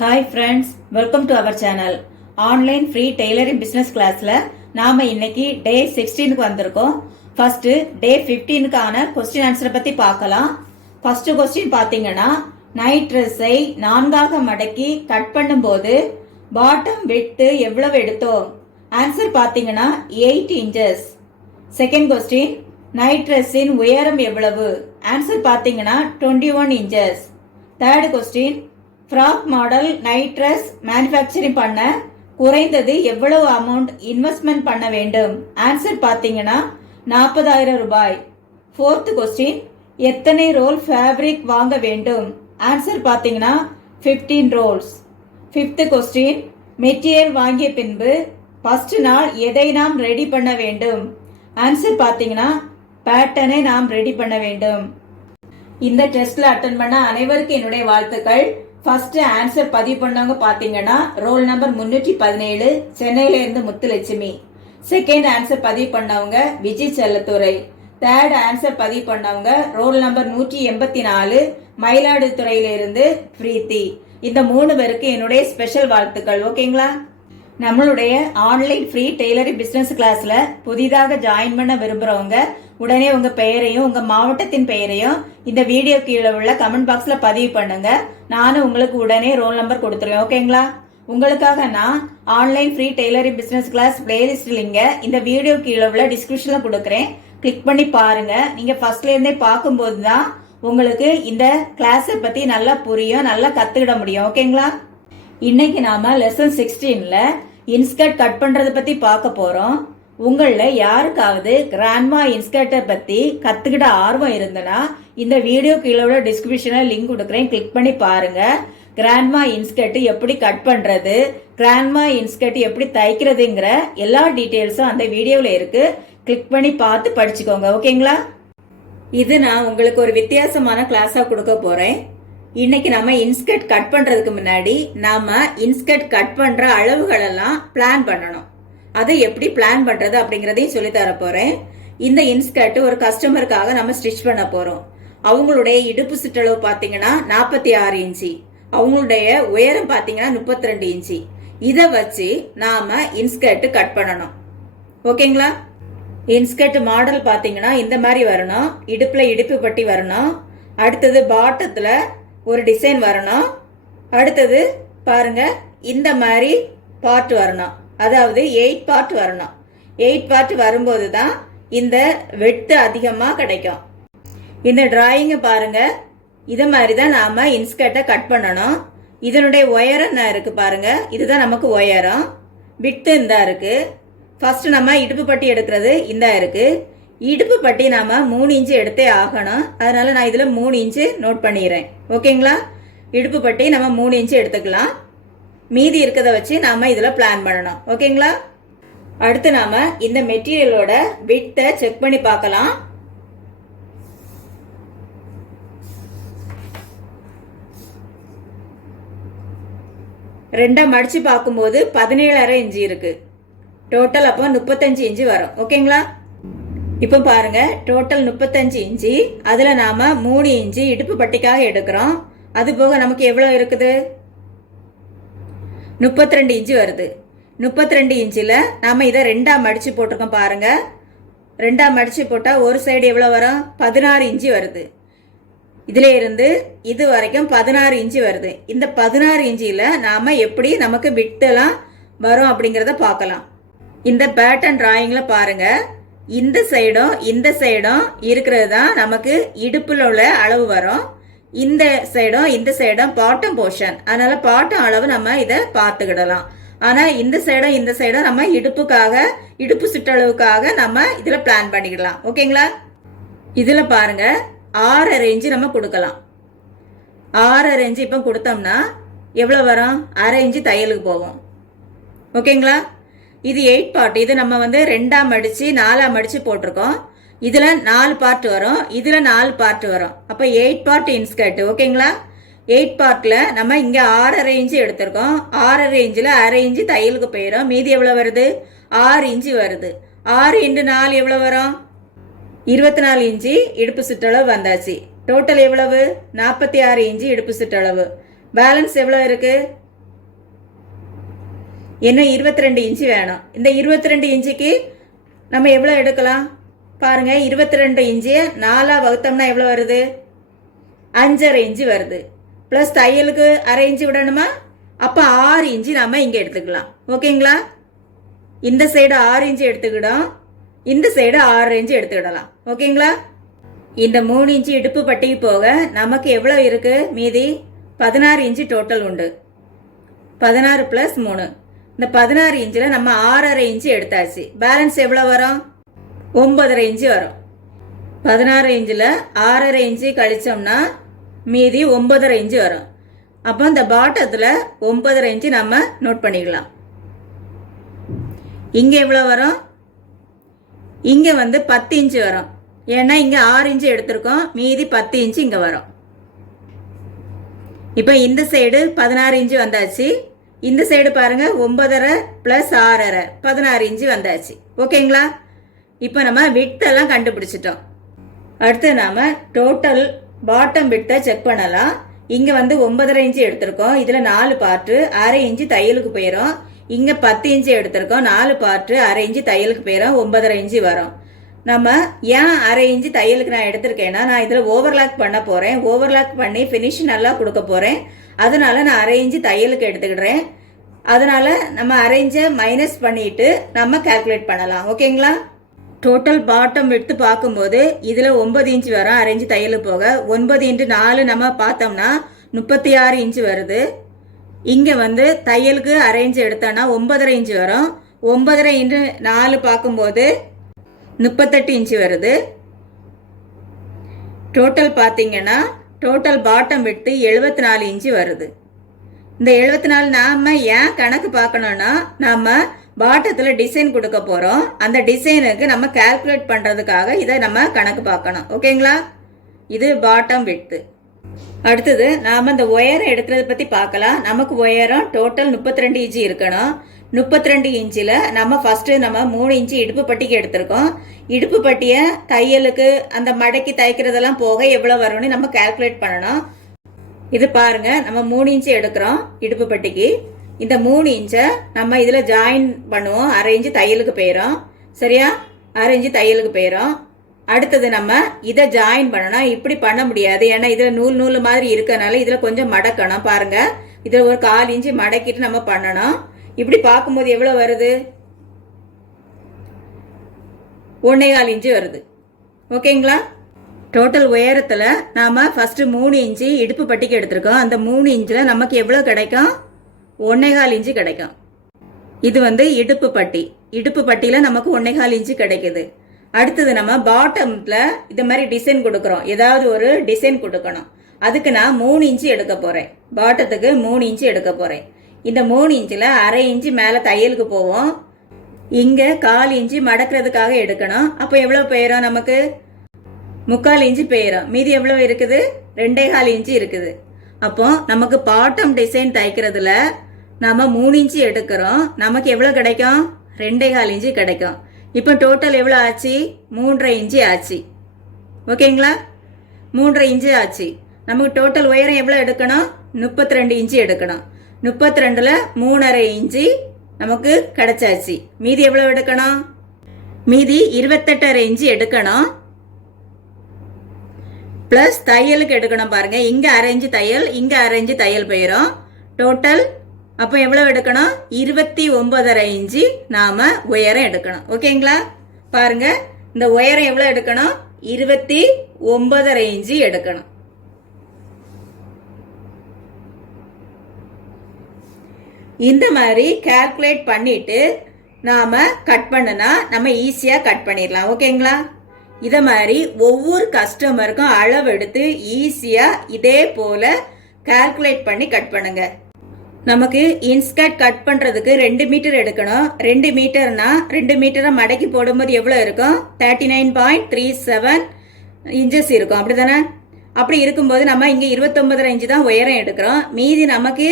Hi friends, welcome to our channel. Online free tailoring business கிளாஸில் நாம் இன்னைக்கு டே 16க்கு வந்திருக்கோம். ஃபர்ஸ்ட்டு டே 15க்கான கொஸ்டின் ஆன்சரை பற்றி பார்க்கலாம். ஃபர்ஸ்ட் கொஸ்டின் பார்த்தீங்கன்னா, நைட் ட்ரெஸ்ஸை 4ஆக மடக்கி கட் பண்ணும்போது பாட்டம் விட்டு எவ்வளவு எடுத்தோம்? ஆன்சர் பார்த்தீங்கன்னா 8 இன்ச்சஸ். செகண்ட் கொஸ்டின், நைட் ட்ரெஸ்ஸின் உயரம் எவ்வளவு? ஆன்சர் பார்த்தீங்கன்னா 21 inches. Third question, frock model night dress manufacturing பண்ண குறைந்தது எவ்வளவு அமௌண்ட் இன்வெஸ்ட்மெண்ட் பண்ண வேண்டும்? ஆன்சர் பார்த்தீங்கன்னா 40,000 ரூபாய். ஃபோர்த் கொஸ்டின், எத்தனை ரோல் ஃபேப்ரிக் வாங்க வேண்டும்? ஆன்சர் பார்த்தீங்கன்னா 15 ரோல்ஸ். ஃபிஃப்த் கொஸ்டின், மெட்டீரியல் வாங்கிய பின்பு ஃபர்ஸ்ட் நாள் எதை நாம் ரெடி பண்ண வேண்டும்? ஆன்சர் பார்த்தீங்கன்னா பேட்டர்னை நாம் ரெடி பண்ண வேண்டும். இந்த டெஸ்ட்ல அட்டன் பண்ண அனைவருக்கும் என்னுடைய வாழ்த்துக்கள். ஃபர்ஸ்ட் ஆன்சர் பதிவு பண்ணவங்க பாத்தீங்கன்னா ரோல் நம்பர் 317 சென்னையில இருந்து முத்துலட்சுமி. செகண்ட் ஆன்சர் பதிவு பண்ணவங்க விஜய் செல்லத்துறை. தேர்ட் ஆன்சர் பதிவு பண்ணவங்க ரோல் நம்பர் 184 மயிலாடுதுறையில இருந்து பிரீத்தி. இந்த 3 பேருக்கு என்னுடைய ஸ்பெஷல் வாழ்த்துக்கள். ஓகேங்களா? நம்மளுடைய ஆன்லைன் ஃப்ரீ டெய்லரிங் பிசினஸ் கிளாஸ்ல புதிதாக ஜாயின் பண்ண விரும்புறவங்க உடனே உங்க பெயரையும் உங்க மாவட்டத்தின் பெயரையும் இந்த வீடியோ கீழே உள்ள கமெண்ட் பாக்ஸ்ல பதிவு பண்ணுங்க. நானும் உங்களுக்கு உடனே ரோல் நம்பர் கொடுத்துருவேன். ஓகேங்களா? உங்களுக்காக நான் online free tailoring business class playlist லிங்க இந்த வீடியோ கீழே உள்ள டிஸ்கிரிப்ஷன்ல கொடுக்குறேன். கிளிக் பண்ணி பாருங்க. நீங்க ஃபர்ஸ்ட்ல இருந்தே பார்க்கும்போது தான் உங்களுக்கு இந்த கிளாஸை பத்தி நல்லா புரியும், நல்லா கத்துக்கிட முடியும். ஓகேங்களா? இன்னைக்கு நாம லெசன் 16ல இன்ஸ்கர்ட் கட் பண்றத பத்தி பார்க்க போறோம். உங்கள யாருக்காவது கிராண்ட்மா இன்ஸ்கர்ட்டை பத்தி கத்துக்கிட ஆர்வம் இருந்தனா இந்த வீடியோ கீழே உள்ள டிஸ்கிரிப்ஷன்ல லிங்க் கொடுக்குறேன். கிளிக் பண்ணி பாருங்க. கிராண்ட்மா இன்ஸ்கர்ட் எப்படி கட் பண்றது, கிராண்ட்மா இன்ஸ்கர்ட் எப்படி தைக்கிறதுங்கிற எல்லா டீட்டெயில்ஸும் அந்த வீடியோல இருக்கு. கிளிக் பண்ணி பார்த்து படிச்சுக்கோங்க. ஓகேங்களா? இது நான் உங்களுக்கு ஒரு வித்தியாசமான கிளாஸா கொடுக்க போறேன். இன்னைக்கு நம்ம இன்ஸ்கர்ட் கட் பண்றதுக்கு முன்னாடி நாம இன்ஸ்கர்ட் கட் பண்ற அளவுகள் எல்லாம் பிளான் பண்ணணும். அதை எப்படி பிளான் பண்றது அப்படிங்கறதையும் சொல்லி தர போறேன். இந்த இன்ஸ்கர்ட் ஒரு கஸ்டமருக்காக நம்ம ஸ்டிச் பண்ண போறோம். அவங்களுடைய இடுப்பு சுற்றளவு பாத்தீங்கன்னா 46 இன்ச்சு, அவங்களுடைய உயரம் பாத்தீங்கன்னா 32 இன்ச்சு. இதை வச்சு நாம இன்ஸ்கர்ட் கட் பண்ணணும். ஓகேங்களா? இன்ஸ்கர்ட் மாடல் பாத்தீங்கன்னா இந்த மாதிரி வரணும். இடுப்புல இடுப்பு பட்டி வரணும். அடுத்தது பாட்டத்துல ஒரு டிசைன் வரணும். அடுத்தது பாருங்க இந்த மாதிரி பார்ட் வரணும். அதாவது 8 பார்ட் வரணும். 8 பார்ட் வரும்போது தான் இந்த வெட்டு அதிகமா கிடைக்கும். இந்த டிராயிங்க பாருங்க. இத மாதிரி தான் நாம இன்ஸ்கர்ட்டை கட் பண்ணணும். இதனுடைய உயரம் என்ன இருக்கு பாருங்க. இதுதான் நமக்கு உயரம். விட்டு இந்த இருக்கு. ஃபர்ஸ்ட் நம்ம இடுப்பு பட்டி எடுக்கிறது இந்த இருக்கு. இடுப்பு பட்டி நாம 3 இன்ச்சு எடுத்தே ஆகணும். அதனால நான் இதுல 3 இன்ச்சு நோட் பண்ணிடுறேன். ஓகேங்களா? இடுப்பு பட்டி நம்ம 3 இன்ச்சு எடுத்துக்கலாம். மீதி இருக்கிறத வச்சு நாம இதுல பிளான் பண்ணணும். ஓகேங்களா? அடுத்து நாம இந்த மெட்டீரியலோட விட்த்தை செக் பண்ணி பார்க்கலாம். ரெண்டா மடிச்சு பார்க்கும்போது 17.5 இன்ச்சு இருக்கு. டோட்டல் அப்போ 35 இன்ச்சு வரும். ஓகேங்களா? இப்போ பாருங்க, டோட்டல் 35 இன்ச்சு. அதுல நாம 3 இன்ச்சு இடுப்பு பட்டிக்காக எடுக்கிறோம். அது போக நமக்கு எவ்வளவு இருக்குது? 32 இன்ச்சு வருது. 32 இன்ச்சில் நாம இதை ரெண்டா மடிச்சு போட்டிருக்கோம் பாருங்க. ரெண்டா மடிச்சு போட்டா ஒரு சைடு எவ்வளவு வரும்? 16 இன்ச்சு வருது. இதுல இருந்து இது வரைக்கும் 16 இன்ச்சு வருது. இந்த 16 இன்ச்சில நாம எப்படி நமக்கு விட்டெல்லாம் வரும் அப்படிங்கறத பார்க்கலாம். இந்த பேட்டர்ன் டிராயிங்ல பாருங்க. இந்த சைடும் இருக்கிறது தான் நமக்கு இடுப்புல உள்ள அளவு வரும். இந்த சைடும் பாட்டம் போர்ஷன். அதனால பாட்டம் அளவு நம்ம இதை பார்த்துக்கிடலாம். ஆனா இந்த சைடும் நம்ம இடுப்பு சுற்றளவுக்காக நம்ம இதுல பிளான் பண்ணிக்கிடலாம். ஓகேங்களா? இதுல பாருங்க 6.5 இன்ச்சு நம்ம கொடுக்கலாம். 6.5 இன்ச்சு இப்ப கொடுத்தோம்னா எவ்வளவு வரும்? 1/2 இன்ச்சு தையலுக்கு போகும். ஓகேங்களா? இது 8 பார்ட். இது நம்ம ரெண்டா மடிச்சு 4ஆ மடிச்சு போட்டிருக்கோம். இதுல 4 பார்ட் வரும். இதுல 4 பார்ட் வரும். அப்ப 8 பார்ட் இன்ஸ்கர்ட். ஓகேங்களா? 8 பார்ட்ல நம்ம இங்க 6.5 இன்ச்சு எடுத்திருக்கோம். 6.5 இன்ச்சுல 1/2 இன்ச்சு தையலுக்கு போயிடும். மீதி எவ்வளவு வருது? 6 இன்ச்சு வருது. 6 × 4 எவ்வளவு வரும்? 24 இன்ச்சு இடுப்பு சுற்றளவு வந்தாச்சு. டோட்டல் எவ்வளவு? 46 இன்ச்சு இடுப்பு சுற்றளவு. பேலன்ஸ் எவ்வளவு இருக்கு? இன்னும் 22 இன்ச்சு வேணும். இந்த 22 இன்ச்சுக்கு நம்ம எவ்வளோ எடுக்கலாம் பாருங்க. 22 இன்ச்சு 4 வகுத்தோம்னா எவ்வளோ வருது? 5.5 இன்ச்சு வருது. ப்ளஸ் தையலுக்கு அரை இன்ச்சு விடணுமா? அப்போ 6 இன்ச்சு நம்ம இங்கே எடுத்துக்கலாம். ஓகேங்களா? இந்த சைடு 6 இன்ச்சு எடுத்துக்கிடும், இந்த சைடு 6 இன்ச்சு எடுத்துக்கிடலாம். ஓகேங்களா? இந்த 3 இன்ச்சு இடுப்பு பட்டிக்கு போக நமக்கு எவ்வளோ இருக்கு மீதி? 16 இன்ச்சு டோட்டல் உண்டு. 16 + 3. இந்த 16 இன்ச்சில் நம்ம 6.5 இன்ச்சு எடுத்தாச்சு. பேலன்ஸ் எவ்வளோ வரும்? 9.5 இன்ச்சு வரும். 16 இன்ச்சில் 6.5 இன்ச்சு கழிச்சோம்னா மீதி 9.5 இன்ச்சு வரும். அப்போ இந்த பாட்டத்தில் 9.5 இன்ச்சு நம்ம நோட் பண்ணிக்கலாம். இங்கே எவ்வளோ வரும்? இங்கே 10 இன்ச்சு வரும். ஏன்னா இங்கே 6 இன்ச்சு எடுத்திருக்கோம், மீதி 10 இன்ச்சு இங்கே வரும். இப்போ இந்த சைடு 16 இன்ச்சு வந்தாச்சு. இந்த சைடு பாருங்க 9.5 + 6.5 16 இன்ச்சு வந்தாச்சு. ஓகேங்களா? இப்போ நம்ம விட்டெல்லாம் கண்டுபிடிச்சிட்டோம். அடுத்து நாம டோட்டல் பாட்டம் விட்டை செக் பண்ணலாம். இங்கே 9.5 இன்ச்சு எடுத்திருக்கோம், இதில் 4 பார்ட்டு, அரை இன்ச்சு தையலுக்கு போயிடும். இங்கே 10 இன்ச்சு எடுத்திருக்கோம், 4 பார்ட்டு, அரை இன்ச்சு தையலுக்கு போயிடும், 9.5 இன்ச்சு வரும். நம்ம ஏன் அரை இன்ச்சு தையலுக்கு நான் எடுத்திருக்கேன்னா, நான் இதில் ஓவர்லாக் பண்ண போகிறேன். ஓவர்லாக் பண்ணி ஃபினிஷ் நல்லா கொடுக்க போகிறேன். அதனால நான் அரை இன்ச்சு தையலுக்கு எடுத்துக்கிடுறேன். அதனால நம்ம அரை இன்ச்சை மைனஸ் பண்ணிட்டு நம்ம கால்குலேட் பண்ணலாம். ஓகேங்களா? டோட்டல் பாட்டம் விட்டு பார்க்கும்போது இதில் 9 இன்ச்சு வரும் அரை இன்ச்சு தையலுக்கு போக. 9 × 4 நம்ம பார்த்தோம்னா 36 இன்ச்சு வருது. இங்கே தையலுக்கு அரை இன்ச்சு எடுத்தோன்னா 9.5 இன்ச்சு வரும். 9.5 × 4 பார்க்கும்போது 38 இன்ச்சு வருது. டோட்டல் பார்த்தீங்கன்னா டோட்டல் பாட்டம் விட்டு 74 இன்ச்சு வருது. இந்த 74 நாம ஏன் கணக்கு பார்க்கணும்னா, நாம பாட்டத்தில் டிசைன் கொடுக்க போகிறோம். அந்த டிசைனுக்கு நம்ம கால்குலேட் பண்ணுறதுக்காக இதை நம்ம கணக்கு பார்க்கணும். ஓகேங்களா? இது பாட்டம் விட்டு. அடுத்தது நாம் இந்த ஒயரை எடுக்கிறத பற்றி பார்க்கலாம். நமக்கு ஒயரம் டோட்டல் 32 இன்ச்சு இருக்கணும். 32 இன்ச்சில் நம்ம ஃபஸ்ட்டு நம்ம 3 இன்ச்சு இடுப்பு பட்டிக்கு எடுத்திருக்கோம். இடுப்பு பட்டியை தையலுக்கு அந்த மடக்கி தைக்கிறதெல்லாம் போக எவ்வளோ வரும்னு நம்ம கால்குலேட் பண்ணணும். இது பாருங்க, நம்ம 3 இன்ச்சு எடுக்கிறோம் இடுப்பு பட்டிக்கு. இந்த 3 இன்ச்சை நம்ம இதில் ஜாயின் பண்ணுவோம். அரை இன்ச்சு தையலுக்கு போயிடும். சரியா? அரை இன்ச்சு தையலுக்கு போயிடும். அடுத்தது நம்ம இதை ஜாயின் பண்ணணும். இப்படி பண்ண முடியாது, ஏன்னா இதில் நூல் மாதிரி இருக்கனால இதில் கொஞ்சம் மடக்கணும். பாருங்க, இதில் ஒரு 1/4 இன்ச்சு மடக்கிட்டு நம்ம பண்ணணும். இப்படி பார்க்கும்போது எவ்வளோ வருது? 1.25 இன்ச்சு வருது. ஓகேங்களா? டோட்டல் உயரத்தில் நாம் ஃபஸ்ட்டு 3 இன்ச்சு இடுப்பு பட்டிக்கு எடுத்திருக்கோம். அந்த 3 இன்ச்சில் நமக்கு எவ்வளோ கிடைக்கும்? 1.25 இன்ச்சு கிடைக்கும். இது இடுப்பு பட்டி. இடுப்பு பட்டியில் நமக்கு 1.25 இன்ச்சு கிடைக்குது. அடுத்தது நம்ம பாட்டமில் இது மாதிரி டிசைன் கொடுக்குறோம். ஏதாவது ஒரு டிசைன் கொடுக்கணும். அதுக்கு நான் 3 இன்ச்சு எடுக்க போகிறேன். பாட்டத்துக்கு 3 இன்ச்சு எடுக்க போகிறேன். இந்த 3 இன்ச்சில் அரை இன்ச்சு மேலே தையலுக்கு போவோம். இங்கே 1/4 இன்ச்சு மடக்கிறதுக்காக எடுக்கணும். அப்போ எவ்வளோ போயிடும்? நமக்கு 3/4 இன்ச்சு போயிடும். மீதி எவ்வளோ இருக்குது? 2.25 இன்ச்சு இருக்குது. அப்போ நமக்கு பாட்டம் டிசைன் தைக்கிறதுல நம்ம 3 இன்ச்சு எடுக்கிறோம். நமக்கு எவ்வளோ கிடைக்கும்? 2.25 இன்ச்சு கிடைக்கும். இப்போ டோட்டல் எவ்வளோ ஆச்சு? 3.5 இன்ச்சு ஆச்சு. ஓகேங்களா? 3.5 இன்ச்சு ஆச்சு. நமக்கு டோட்டல் உயரம் எவ்வளோ எடுக்கணும்? 32 இன்ச்சு எடுக்கணும். 32ல் 3.5 இன்ச்சு நமக்கு கிடைச்சாச்சு. மீதி எவ்வளோ எடுக்கணும்? மீதி 28.5 இன்ச்சு எடுக்கணும். ப்ளஸ் தையலுக்கு எடுக்கணும். பாருங்க, இங்கே அரை இன்ச்சு தையல், இங்கே அரை இன்ச்சு தையல் போயிடும். டோட்டல் அப்போ எவ்வளோ எடுக்கணும்? 29.5 இன்ச்சு நாம் உயரம் எடுக்கணும். ஓகேங்களா? பாருங்க, இந்த உயரம் எவ்வளோ எடுக்கணும்? 29.5 இன்ச்சு எடுக்கணும். இந்த மாதிரி கால்குலேட் பண்ணிட்டு நாம கட் பண்ணனா நம்ம ஈஸியா கட் பண்ணிடலாம். ஓகேங்களா? இத மாதிரி ஒவ்வொரு கஸ்டமருக்கும் அளவு எடுத்து ஈஸியா இதே போல கால்குலேட் பண்ணி கட் பண்ணுங்க. நமக்கு இன்ஸ்கர்ட் கட் பண்றதுக்கு 2 மீட்டர் எடுக்கணும். 2 மீட்டர்னா 2 மீட்டரை மடக்கி போடும்போது எவ்வளவு இருக்கும்? 39.37 இன்ச்சஸ் இருக்கும். அப்படிதானே? அப்படி இருக்கும்போது நம்ம இங்க 29.5 இன்ச்சு தான் உயரம் எடுக்கிறோம். மீதி நமக்கு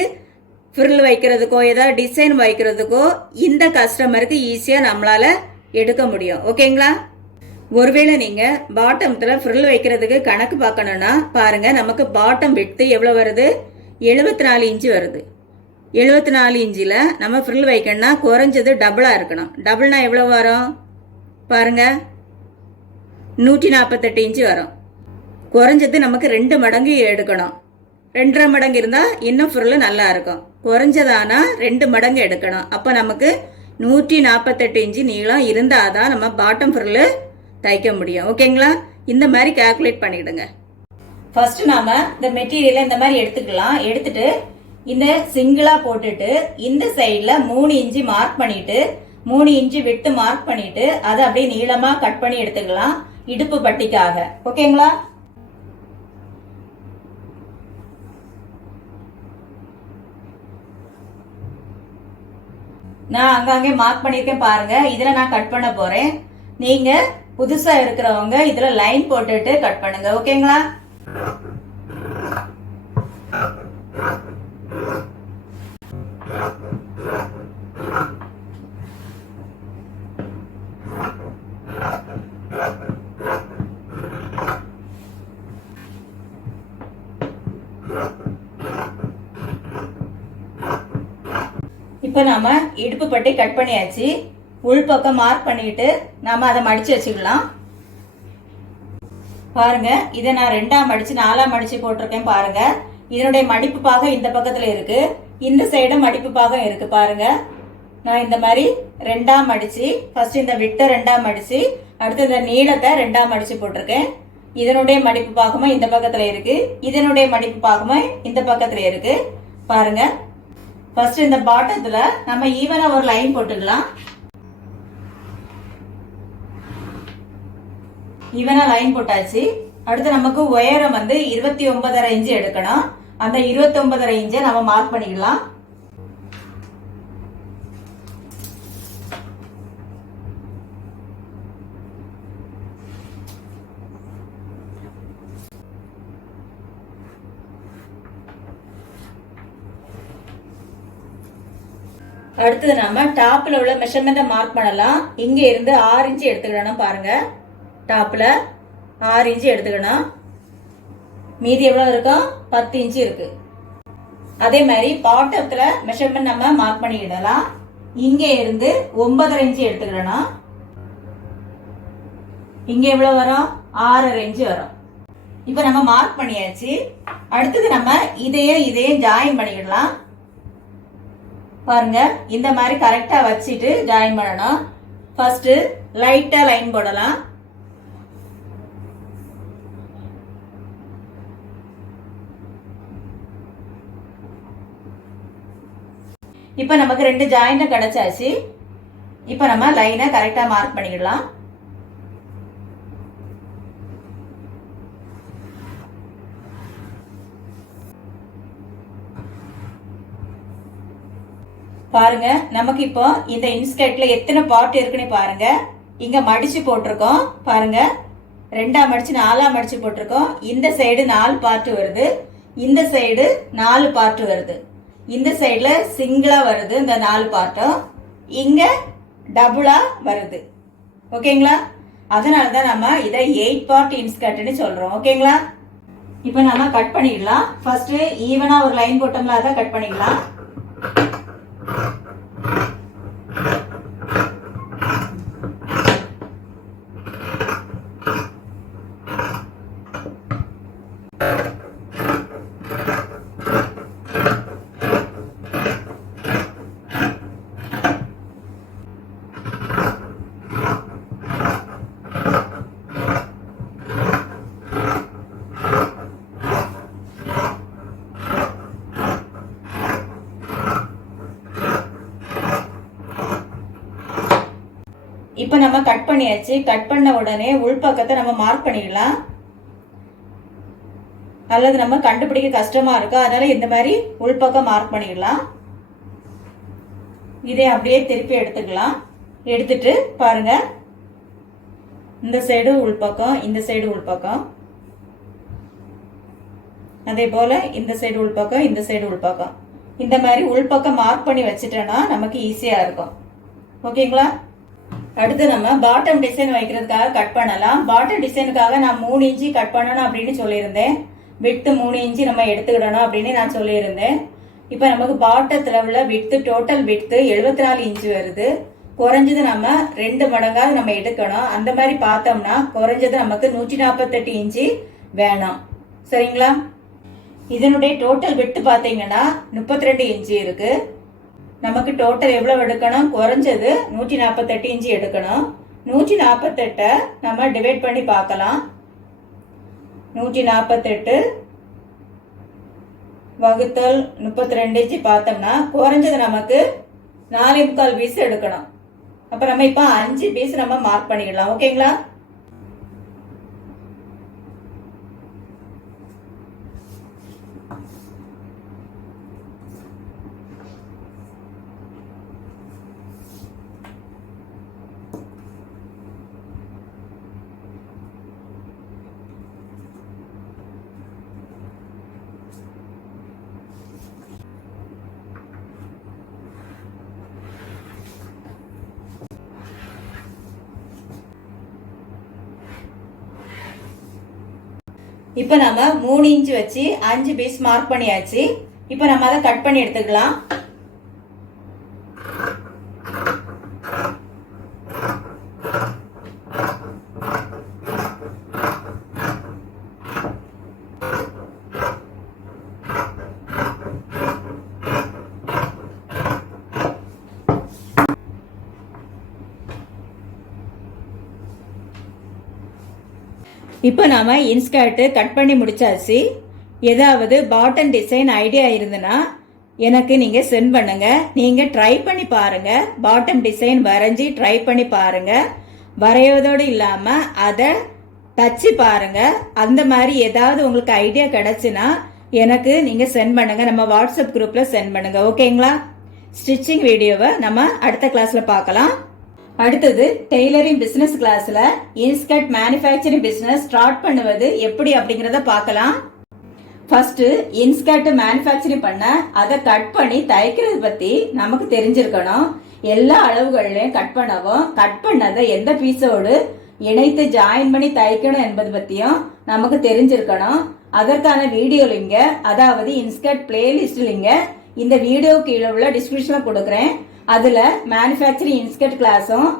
ஃப்ரில் வைக்கிறதுக்கோ ஏதாவது டிசைன் வைக்கிறதுக்கோ இந்த கஸ்டமருக்கு ஈஸியா நம்மளால எடுக்க முடியும். ஓகேங்களா? ஒருவேளை நீங்க பாட்டம்ல ஃப்ரில் வைக்கிறதுக்கு கணக்கு பார்க்கணும்னா பாருங்க, நமக்கு பாட்டம் விட்த் எவ்வளவு வருது? 74 இன்ச்சு வருது. 74 இன்ச்சில் நம்ம ஃப்ரில் வைக்கணும்னா குறைஞ்சது டபுளாக இருக்கணும். டபுள்னா எவ்வளோ வரும் பாருங்க, 148 இன்ச்சு வரும். குறைஞ்சது நமக்கு 2 மடங்கு எடுக்கணும். 2.5 மடங்கு இருந்தால் இன்னும் ஃப்ரில் நல்லா இருக்கும். குறைஞ்சதானா 2 மடங்கு எடுக்கணும். அப்போ நமக்கு 148 இன்ச்சு நீளம் இருந்தால் தான் நம்ம பாட்டம் ஃப்ரில் தைக்க முடியும். ஓகேங்களா? இந்த மாதிரி கால்குலேட் பண்ணிடுங்க. ஃபர்ஸ்ட் நாம இந்த மெட்டீரியலை இந்த மாதிரி எடுத்துக்கலாம். எடுத்துட்டு இந்த சிங்கிளா போட்டுட்டு இந்த சைட்ல 3 இன்ச்சு மார்க் பண்ணிட்டு 3 இன்ச்சு விட்டு மார்க் பண்ணிட்டு அதை அப்படியே நீளமா கட் பண்ணி எடுத்துக்கலாம் இடுப்பு பட்டிக்காக. ஓகேங்களா? நான் அங்கங்கே மார்க் பண்ணிருக்கேன் பாருங்க. இதுல நான் கட் பண்ண போறேன். நீங்க புதுசா இருக்கிறவங்க இதுல லைன் போட்டுட்டு கட் பண்ணுங்க. ஓகேங்களா? இப்ப நாம இடுப்பு பட்டி கட் பண்ணியாச்சு. உள்பக்கம் மார்க் பண்ணிட்டு நாம அதை மடிச்சு வச்சுக்கலாம். பாருங்க, இதை நான் 2ஆ மடிச்சு 4ஆ மடிச்சு போட்டிருக்கேன் பாருங்க. இதனுடைய மடிப்பு பாகம் இந்த பக்கத்துல இருக்கு, இந்த சைடும் மடிப்பு பாகம் இருக்கு பாருங்க. நான் இந்த மாதிரி 2ஆ மடிச்சு ஃபர்ஸ்ட் இந்த விட்ட 2ஆ மடிச்சு அடுத்து இந்த நீளத்தை 2ஆ மடிச்சு போட்டிருக்கேன். இதனுடைய மடிப்பு பாகமும் இந்த பக்கத்துல இருக்கு, இதனுடைய மடிப்பு பாகமும் இந்த பக்கத்துல இருக்கு பாருங்க. ஃபர்ஸ்ட் இந்த பாட்டத்துல நம்ம ஈவனா ஒரு லைன் போட்டுக்கலாம். ஈவனா லைன் போட்டாச்சு. அடுத்து நமக்கு உயரம் 29.5 இன்ச்சு எடுக்கணும். அந்த 29.5 இன்ச்சை நம்ம மார்க் பண்ணிக்கலாம். அடுத்தது நம்ம டாப்ல உள்ள மெஷர்மெண்ட்டை மார்க் பண்ணலாம். இங்க இருந்து 6 இன்ச்சு எடுத்துக்கணும் பாருங்க. டாப்ல 6 இன்ச்சு எடுத்துக்கணும். மீதி எவ்வளவு இருக்கும்? 10 இன்ச்சு இருக்கு. அதே மாதிரி பாட்டத்துல மெஷர்மெண்ட் நம்ம மார்க் பண்ணிடலாம். இங்க இருந்து 9.5 இன்ச்சு எடுத்துக்கணும். இங்க எவ்வளவு வரும்? 6.5 இன்ச்சு வரும். இப்ப நம்ம மார்க் பண்ணியாச்சு. அடுத்தது நம்ம இதையும் ஜாயின் பண்ணிடலாம். பாருங்க, இந்த மாதிரி கரெக்டா வச்சுட்டு ஜாயின் பண்ணணும். ஃபர்ஸ்ட் லைட்டா லைன் போடலாம். இப்ப நமக்கு 2 ஜாயிண்ட் கிடைச்சாச்சு. இப்ப நம்ம லைனை கரெக்டா மார்க் பண்ணிடலாம். பாருங்க, நமக்கு இப்போ இந்த இன்ஸ்கர்ட்ல எத்தனை பார்ட் இருக்குன்னு பாருங்க. இங்க மடிச்சு போட்டிருக்கோம் பாருங்க. 2ஆ மடிச்சு 4ஆ மடிச்சு போட்டிருக்கோம். இந்த சைடு 4 பார்ட் வருது, இந்த சைடு 4 பார்ட் வருது. இந்த சைடுல சிங்கிளா வருது இந்த 4 பார்ட்டும், இங்க டபுளா வருது. ஓகேங்களா? அதனாலதான் நம்ம இதை 8 பார்ட் இன்ஸ்கர்ட்னு சொல்றோம். ஓகேங்களா? இப்ப நம்ம கட் பண்ணிடலாம். ஃபர்ஸ்ட் ஈவனா ஒரு லைன் போட்டோம்ல, அதை கட் பண்ணிடலாம். இப்ப நம்ம கட் பண்ணியாச்சு. கட் பண்ண உடனே உள்பக்கத்தை நம்ம மார்க் பண்ணிடலாம். அல்லது நம்ம கண்டுபிடிக்க கஷ்டமா இருக்கு, அதனால இந்த மாதிரி உள்பக்கம் மார்க் பண்ணிடலாம். இதை அப்படியே திருப்பி எடுத்துக்கலாம். எடுத்துட்டு பாருங்க, இந்த சைடு உள்பக்கம், இந்த சைடு உள்பக்கம், அதே போல இந்த சைடு உள்பக்கம், இந்த சைடு உள்பக்கம், இந்த மாதிரி உள்பக்கம் மார்க் பண்ணி வச்சுட்டோம்னா நமக்கு ஈஸியா இருக்கும். ஓகேங்களா? அடுத்து நம்ம பாட்டம் டிசைன் வைக்கிறதுக்காக கட் பண்ணலாம். பாட்டம் டிசைனுக்காக நான் 3 இன்ச்சு கட் பண்ணணும் அப்படின்னு சொல்லியிருந்தேன். விட்டு 3 இன்ச்சு நம்ம எடுத்துக்கிடணும் அப்படின்னு நான் சொல்லியிருந்தேன். இப்ப நமக்கு பாட்டத்துல உள்ள விட்த் டோட்டல் விட்த் 74 இன்ச் வருது. குறைஞ்சது நம்ம 2 மடங்காவது நம்ம எடுக்கணும். அந்த மாதிரி பார்த்தோம்னா குறைஞ்சது நமக்கு 148 இன்ச்சு வேணும். சரிங்களா? இதனுடைய டோட்டல் விட்த் பாத்தீங்கன்னா 32 இன்ச்சு இருக்கு. நமக்கு டோட்டல் எவ்வளவு எடுக்கணும்? குறைஞ்சது 148 இன்ச்சு எடுக்கணும். 148 நம்ம டிவைட் பண்ணி பார்க்கலாம். 148 வகுத்தல் 32 இன்ச்சு பார்த்தோம்னா குறைஞ்சது நமக்கு 4.25 பீஸ் எடுக்கணும். அப்ப நம்ம இப்ப 5 பீஸ் நம்ம மார்க் பண்ணிடலாம். ஓகேங்களா? இப்ப நம்ம 3 இன்ச் வச்சு 5 பீஸ் மார்க் பண்ணியாச்சு. இப்ப நம்ம அதை கட் பண்ணி எடுத்துக்கலாம். இப்போ நாம இன்ஸ்கர்ட் கட் பண்ணி முடிச்சாச்சு. ஏதாவது பாட்டன் டிசைன் ஐடியா இருந்ததுன்னா எனக்கு நீங்க சென்ட் பண்ணுங்க. நீங்க ட்ரை பண்ணி பாருங்க. பாட்டம் டிசைன் வரைஞ்சி ட்ரை பண்ணி பாருங்க. வரைவதோடு இல்லாம அதை தச்சு பாருங்க. அந்த மாதிரி ஏதாவது உங்களுக்கு ஐடியா கிடைச்சுன்னா எனக்கு நீங்க சென்ட் பண்ணுங்க. நம்ம வாட்ஸ்அப் குரூப்ல சென்ட் பண்ணுங்க. ஓகேங்களா? ஸ்டிச்சிங் வீடியோவை நம்ம அடுத்த கிளாஸ்ல பார்க்கலாம். அடுத்தது டெய்லரிங் பிசினஸ் கிளாஸ்ல இன்ஸ்கர்ட் மேனுஃபேக்சரிங் பிசினஸ் ஸ்டார்ட் பண்ணுவது எப்படி அப்படிங்கறத பார்க்கலாம். ஃபர்ஸ்ட் இன்ஸ்கர்ட் மேனுஃபேக்சரிங் பண்ண அதை கட் பண்ணி தைக்கிறது பத்தி நமக்கு தெரிஞ்சிருக்கணும். எல்லா அளவுகள்லயும் கட் பண்ணவும் கட் பண்ணதை எந்த பீஸோடு இணைத்து ஜாயின் பண்ணி தைக்கணும் என்பது பத்தியும் நமக்கு தெரிஞ்சிருக்கணும். அதற்கான வீடியோ லிங்க, அதாவது இன்ஸ்கர்ட் பிளேலிஸ்ட் லிங்க இந்த வீடியோ கீழே உள்ள டிஸ்கிரிப்ஷன்ல கொடுக்குறேன். அதுல மேனுஃபேக்சரிங் இன்ஸ்கர்ட் கிளாஸும்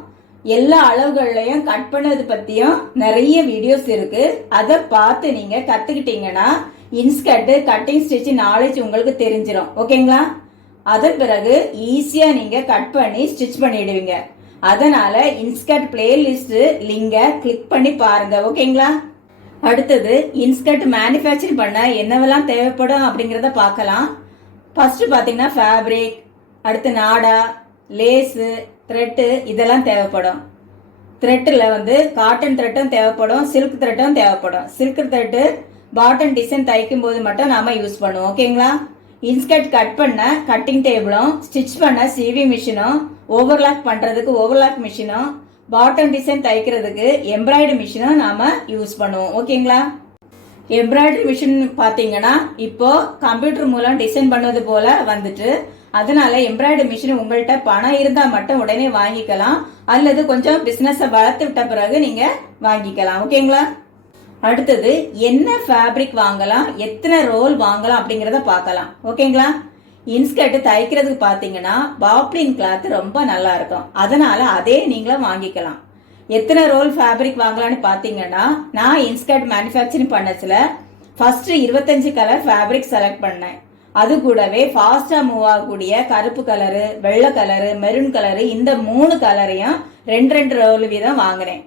எல்லா அளவுகள்லயும் கட் பண்ணது பத்தியும் நிறைய வீடியோஸ் இருக்கு. அதை பார்த்து நீங்க கத்துக்கிட்டீங்கன்னா இன்ஸ்கர்ட் கட்டிங் ஸ்டிச் நாலேஜ் உங்களுக்கு தெரிஞ்சிடும். ஓகேங்களா? அதன் பிறகு ஈஸியா நீங்க கட் பண்ணி ஸ்டிச் பண்ணிடுவீங்க. அதனால இன்ஸ்கர்ட் பிளேலிஸ்ட் லிங்க கிளிக் பண்ணி பாருங்க. ஓகேங்களா? அடுத்தது இன்ஸ்கர்ட் மேனுஃபேக்சரிங் பண்ண என்னவெல்லாம் தேவைப்படும் அப்படிங்கறத பார்க்கலாம். ஃபர்ஸ்ட் பாத்தீங்கன்னா ஃபேப்ரிக், அடுத்து நாடா, லேஸு, த்ரெட்டு இதெல்லாம் தேவைப்படும். த்ரெட்டில் காட்டன் த்ரெட்டும் தேவைப்படும், சில்க் த்ரெட்டும் தேவைப்படும். சில்க் த்ரெட்டு பாட்டன் டிசைன் தைக்கும் போது மட்டும் நாம யூஸ் பண்ணுவோம். ஓகேங்களா? இன்ஸ்கர்ட் கட் பண்ண கட்டிங் டேபிளும், ஸ்டிச் பண்ண சிவி மிஷினும், ஓவர்லாக் பண்றதுக்கு ஓவர்லாக் மிஷினும், பாட்டன் டிசைன் தைக்கிறதுக்கு எம்ப்ராய்டரி மிஷினும் நாம யூஸ் பண்ணுவோம். ஓகேங்களா? எம்ப்ராய்டரி மிஷின் பாத்தீங்கன்னா இப்போ கம்ப்யூட்டர் மூலம் டிசைன் பண்ணது போல வந்துட்டு, அதனால எம்ப்ராய்டரி மிஷின் உங்கள்கிட்ட பணம் இருந்தா மட்டும் உடனே வாங்கிக்கலாம், அல்லது கொஞ்சம் பிசினஸ் வளர்த்து விட்ட பிறகு நீங்க வாங்கிக்கலாம். ஓகேங்களா? அடுத்தது என்ன ஃபேப்ரிக் வாங்கலாம், எத்தனை ரோல் வாங்கலாம் அப்படிங்கறத பார்க்கலாம். ஓகேங்களா? இன்ஸ்கர்ட் தைக்கிறதுக்கு பாத்தீங்கன்னா பாப்ளின் கிளாத் ரொம்ப நல்லா இருக்கும். அதனால அதே நீங்களும் வாங்கிக்கலாம். எத்தனை ரோல் ஃபேப்ரிக் வாங்கலாம்னு பாத்தீங்கன்னா, நான் இன்ஸ்கர்ட் மேனுஃபேக்சரிங் பண்ணச்சுல ஃபர்ஸ்ட் 25 கலர் ஃபேப்ரிக் செலக்ட் பண்ணேன். அது கூடவே ஃபாஸ்டா மூவ் ஆகக்கூடிய கருப்பு கலரு, வெள்ளை கலரு, மெரூன் கலரு இந்த 3 கலரையும் 2 ரோல் வீதம் வாங்கினேன்.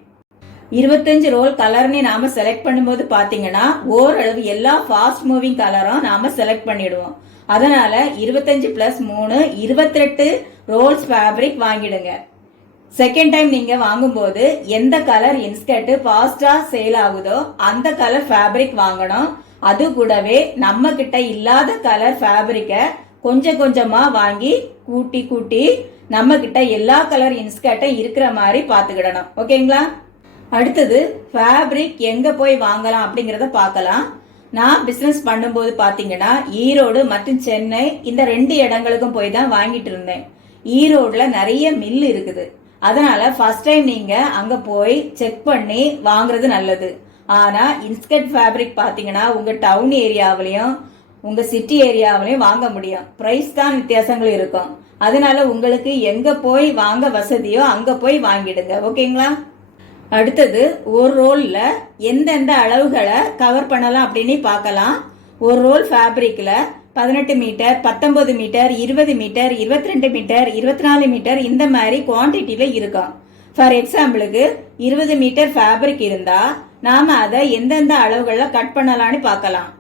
25 ரோல் கலர்னு நாம செலக்ட் பண்ணும்போது பாத்தீங்கன்னா ஓரளவு எல்லா ஃபாஸ்ட் மூவிங் கலரும் நாம செலக்ட் பண்ணிடுவோம். அதனால 25 + 3 28 ரோல்ஸ் ஃபேப்ரிக் வாங்கிடுங்க. செகண்ட் டைம் நீங்க வாங்கும்போது எந்த கலர் இன்ஸ்கர்ட் ஃபாஸ்டா சேல் ஆகுதோ அந்த கலர் ஃபேப்ரிக் வாங்கணும். அது கூடவே நம்ம கிட்ட இல்லாத கலர் ஃபேப்ரிக்க கொஞ்சம் கொஞ்சமா வாங்கி கூட்டி கூட்டி நம்ம கிட்ட எல்லா கலர் இன்ஸ்கர்ட்டை இருக்கிற மாதிரி பாத்துக்கிடணும். ஓகேங்களா? அடுத்தது ஃபேப்ரிக் எங்க போய் வாங்கலாம் அப்படிங்கறத பார்க்கலாம். நான் பிசினஸ் பண்ணும்போது பாத்தீங்கன்னா ஈரோடு மற்றும் சென்னை இந்த 2 இடங்களுக்கும் போய் தான் வாங்கிட்டு இருந்தேன். ஈரோடுல நிறைய மில் இருக்குது. அதனால ஃபர்ஸ்ட் டைம் நீங்க அங்க போய் செக் பண்ணி வாங்குறது நல்லது. ஆனா இன்ஸ்கர்ட் ஃபேப்ரிக் பாத்தீங்கன்னா உங்க டவுன் ஏரியாவிலையும் உங்க சிட்டி ஏரியாவிலையும் வாங்க முடியும். பிரைஸ் தான் வித்தியாசங்கள் இருக்கும். அதனால உங்களுக்கு எங்க போய் வாங்க வசதியோ அங்க போய் வாங்கிடுங்க. ஓகேங்களா? அடுத்தது ஒரு ரோல்ல எந்தெந்த அளவுகளை கவர் பண்ணலாம் அப்படின்னு பார்க்கலாம். ஒரு ரோல் ஃபேப்ரிக்ல 18 metre, 19 metre, 20 metre, 22 metre, 24 metre இந்த மாதிரி குவான்டிட்டியில இருக்கும். ஃபார் எக்ஸாம்பிளுக்கு 20 மீட்டர் ஃபேப்ரிக் இருந்தா நாம அதை எந்தெந்த அளவுகள்ல கட் பண்ணலாம்னு பார்க்கலாம்.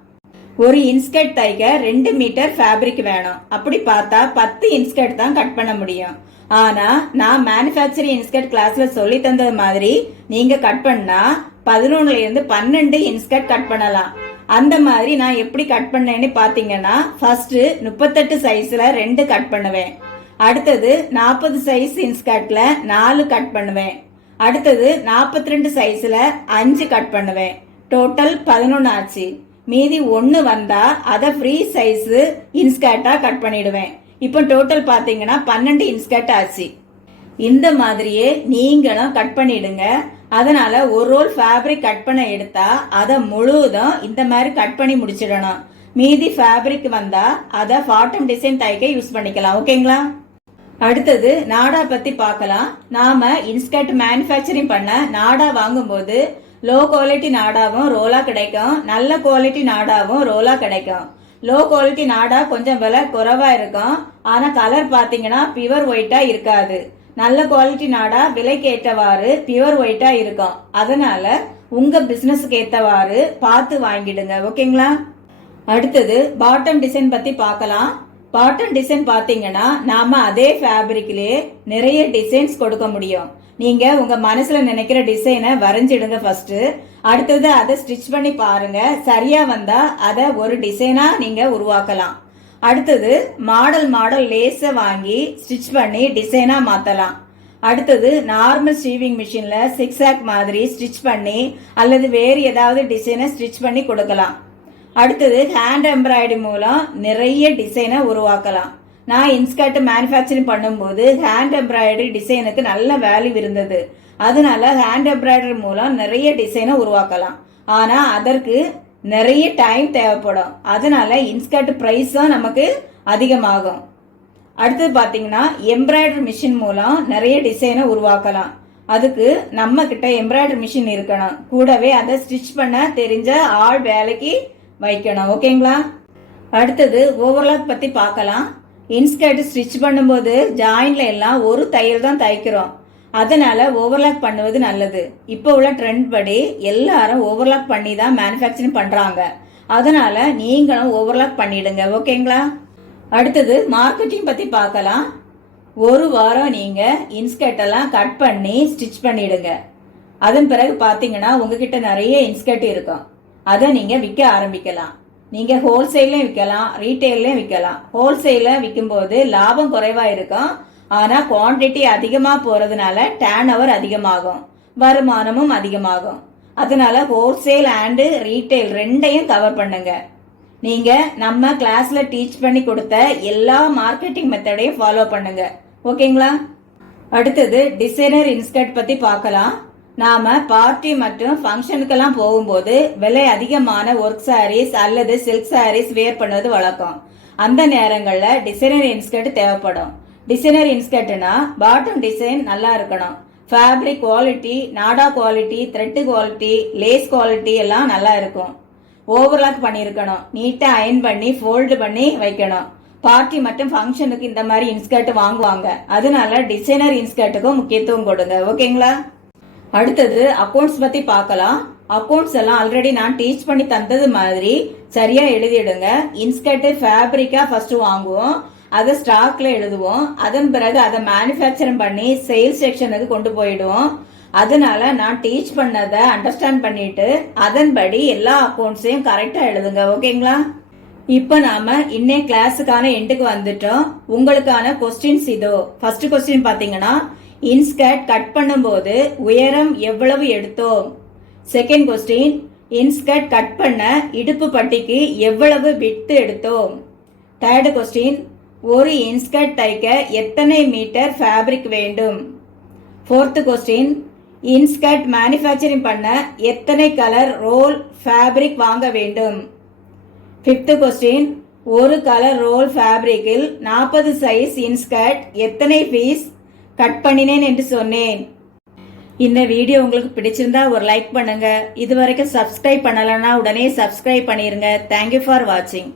ஒரு இன்ஸ்கர்ட் தைக்க 2 மீட்டர் ஃபேப்ரிக் வேணும். அப்படி பார்த்தா 10 இன்ஸ்கர்ட் தான் கட் பண்ண முடியும். ஆனா நான் மேனுஃபேக்சரிங் இன்ஸ்கர்ட் கிளாஸ்ல சொல்லி தந்தது மாதிரி நீங்க கட் பண்ணா 11ல இருந்து 12 இன்ஸ்கர்ட் கட் பண்ணலாம். அந்த மாதிரி நான் எப்படி கட் பண்ணேன்னு பாத்தீங்கன்னா, ஃபர்ஸ்ட் 38 சைஸ்ல 2 கட் பண்ணுவேன். அடுத்தது 40 சைஸ் இன்ஸ்கர்ட்ல 4 கட் பண்ணுவேன். அடுத்தது 42 சைஸ்ல 5 கட் பண்ணுவேன். டோட்டல் 11 ஆச்சு. மீதி 1 வந்தா அதை ஃப்ரீ சைஸ் இன்ஸ்கர்ட்டா கட் பண்ணிடுவேன். இப்போ டோட்டல் பாத்தீங்கன்னா 12 இன்ஸ்கர்ட் ஆச்சு. இந்த மாதிரியே நீங்களும் கட் பண்ணிடுங்க. அதனால ஒரு ரோல் ஃபேப்ரிக் கட் பண்ண எடுத்தா அதை முழுவதும் இந்த மாதிரி கட் பண்ணி முடிச்சிடணும். மீதி ஃபேப்ரிக் வந்தா அதை பாட்டம் டிசைன் தைக்க யூஸ் பண்ணிக்கலாம். ஓகேங்களா? அடுத்தது நாடா பத்தி பார்க்கலாம். நாம இன்ஸ்கர்ட் மேனுஃபேக்சரிங் பண்ண நாடா வாங்கும்போது லோ குவாலிட்டி நாடாவும் ரோலா கிடைக்கும், நல்ல குவாலிட்டி நாடாவும் ரோலா கிடைக்கும். லோ குவாலிட்டி நாடா கொஞ்சம் விலை குறைவா இருக்கும், ஆனா கலர் பாத்தீங்கன்னா பியூர் ஒயிட்டா இருக்காது. நல்ல குவாலிட்டி நாடா விலைக்கு ஏற்றவாறு பியூர் ஒயிட்டா இருக்கும். அதனால உங்க பிசினஸ்க்கு ஏற்றவாறு பார்த்து வாங்கிடுங்க. ஓகேங்களா? அடுத்தது பாட்டம் டிசைன் பத்தி பார்க்கலாம். பாட்டம் டிசைன் பாத்தீங்கன்னா நாம அதே ஃபேப்ரிக்லயே நிறைய டிசைன்ஸ் கொடுக்க முடியும். நீங்க உங்க மனசுல நினைக்கிற டிசைனை வரைஞ்சிடுங்க ஃபர்ஸ்ட். அடுத்தது அதை ஸ்டிச் பண்ணி பாருங்க. சரியா வந்தா அதை ஒரு டிசைனா நீங்க உருவாக்கலாம். அடுத்தது மாடல் லேஸ வாங்கி ஸ்டிச் பண்ணி டிசைனா மாத்தலாம். அடுத்தது நார்மல் ஸ்டீவிங் மிஷின்ல சிக்ஸாக் மாதிரி ஸ்டிச் பண்ணி அல்லது வேறு ஏதாவது டிசைனை ஸ்டிச் பண்ணி கொடுக்கலாம். அடுத்தது ஹேண்ட் எம்ப்ராய்டரி மூலம் நிறைய டிசைனை உருவாக்கலாம். நான் இன்ஸ்கர்ட் மேனுஃபேக்சரிங் பண்ணும்போது ஹேண்ட் எம்ப்ராய்டரி டிசைனுக்கு நல்ல வேல்யூ இருந்தது. அதனால ஹேண்ட் எம்ப்ராய்டரி மூலம் நிறைய டிசைனை உருவாக்கலாம். ஆனா அதற்கு நிறைய டைம் தேவைப்படும். அதனால இன்ஸ்கர்ட் பிரைஸும் நமக்கு அதிகமாகும். அடுத்தது பாத்தீங்கன்னா எம்ப்ராய்டரி மிஷின் மூலம் நிறைய டிசைனை உருவாக்கலாம். அதுக்கு நம்ம கிட்ட எம்ப்ராய்டரி மிஷின் இருக்கணும். கூடவே அதை ஸ்டிச் பண்ண தெரிஞ்ச ஆள் வேலைக்கு வைக்கணும். ஓகேங்களா? அடுத்தது ஓவர்லாக் பத்தி பார்க்கலாம். இன்ஸ்கர்ட் ஸ்டிச் பண்ணும்போது ஜாயின்ல எல்லாம் ஒரு தையல் தான் தைக்கிறோம். அதனால ஓவர்லாக் பண்ணுவது நல்லது. இப்போ உள்ள ட்ரெண்ட் படி எல்லாரும் ஓவர்லாக் பண்ணி தான் மேனுஃபேக்சரிங் பண்றாங்க. அதனால நீங்களும் ஓவர்லாக் பண்ணிடுங்க. ஓகேங்களா? அடுத்தது மார்க்கெட்டிங் பத்தி பார்க்கலாம். ஒரு வாரம் நீங்க இன்ஸ்கர்ட் எல்லாம் கட் பண்ணி ஸ்டிச் பண்ணிடுங்க. அதன் பிறகு பாத்தீங்கன்னா உங்ககிட்ட நிறைய இன்ஸ்கர்ட் இருக்கும். அதை நீங்க விற்க ஆரம்பிக்கலாம். நீங்க ஹோல்சேல்லையும் விற்கலாம், ரீட்டைல்லையும் விற்கலாம். ஹோல்சேல விற்கும் போது லாபம் குறைவா இருக்கும். ஆனா குவான்டிட்டி அதிகமா போறதுனால டர்ன் ஓவர் அதிகமாகும், வருமானமும் அதிகமாகும். அதனால ஹோல்சேல் அண்ட் ரீட்டைல் ரெண்டையும் கவர் பண்ணுங்க. நீங்க நம்ம கிளாஸ்ல டீச் பண்ணி கொடுத்த எல்லா மார்க்கெட்டிங் மெத்தடையும் ஃபாலோ பண்ணுங்க. ஓகேங்களா? அடுத்தது டிசைனர் இன்ஸ்கர்ட் பத்தி பார்க்கலாம். நாம பார்ட்டி மற்றும் ஃபங்க்ஷனுக்கெல்லாம் போகும்போது விலை அதிகமான ஒர்க் சாரீஸ் அல்லது சில்க் சாரீஸ் வேர் பண்ணுவது வழக்கம். அந்த நேரங்கள்ல டிசைனர் இன்ஸ்கர்ட் தேவைப்படும். டிசைனர் இன்ஸ்கர்ட்னா பாட்டம் டிசைன் நல்லா இருக்கணும். ஃபேப்ரிக் குவாலிட்டி, நாடா quality, thread quality, lace quality எல்லாம் நல்லா இருக்கும். ஓவர்லாக் பண்ணியிருக்கணும். நீட்டா அயன் பண்ணி ஃபோல்டு பண்ணி வைக்கணும். பார்ட்டி மற்றும் ஃபங்க்ஷனுக்கு இந்த மாதிரி இன்ஸ்கர்ட் வாங்குவாங்க. அதனால டிசைனர் இன்ஸ்கர்ட்டுக்கும் முக்கியத்துவம் கொடுங்க. ஓகேங்களா? அடுத்தது அக்கௌண்ட்ஸ் பத்தி பார்க்கலாம். அக்கௌண்ட்ஸ் எல்லாம் ஆல்ரெடி நான் டீச் பண்ணி தந்தது மாதிரி சரியா எழுதிடுங்க. இன்ஸ்கர்ட் ஃபேப்ரிக்கா ஃபர்ஸ்ட் வாங்குவோம், அதை ஸ்டாக்ல எழுதுவோம். அதன் பிறகு அதை மேனுஃபேக்சரிங் பண்ணி சேல்ஸ் செக்ஷனுக்கு கொண்டு போயிடுவோம். அதனால நான் டீச் பண்ணதை அண்டர்ஸ்டாண்ட் பண்ணிட்டு அதன்படி எல்லா அக்கௌண்ட்ஸையும் கரெக்டா எழுதுங்க. ஓகேங்களா? இப்ப நாம இன்னே கிளாஸுக்கான எண்டுக்கு வந்துட்டோம். உங்களுக்கான கொஸ்டின்ஸ் இதோ. ஃபர்ஸ்ட் கொஸ்டின் பாத்தீங்கன்னா, இன்ஸ்கர்ட் கட் பண்ணும்போது உயரம் எவ்வளவு எடுத்தோம்? செகண்ட் கொஸ்டின், இன்ஸ்கர்ட் கட் பண்ண இடுப்பு பட்டிக்கு எவ்வளவு விட்த் எடுத்தோம்? தேர்ட் கொஸ்டின், ஒரு இன்ஸ்கர்ட் தைக்க எத்தனை மீட்டர் ஃபேப்ரிக் வேண்டும்? ஃபோர்த் கொஸ்டின், இன்ஸ்கர்ட் மேனுஃபேக்சரிங் பண்ண எத்தனை கலர் ரோல் ஃபேப்ரிக் வாங்க வேண்டும்? ஃபிஃப்த் கொஸ்டின், ஒரு கலர் ரோல் ஃபேப்ரிக்கில் 40 சைஸ் இன்ஸ்கர்ட் எத்தனை பீஸ் கட் பண்ணினேன் என்று சொன்னேன். இந்த வீடியோ உங்களுக்கு பிடிச்சிருந்தா ஒரு லைக் பண்ணுங்க. இது வரைக்கும் சப்ஸ்கிரைப் பண்ணலன்னா உடனே சப்ஸ்கிரைப் பண்ணிருங்க. தேங்க்யூ ஃபார் வாட்சிங்.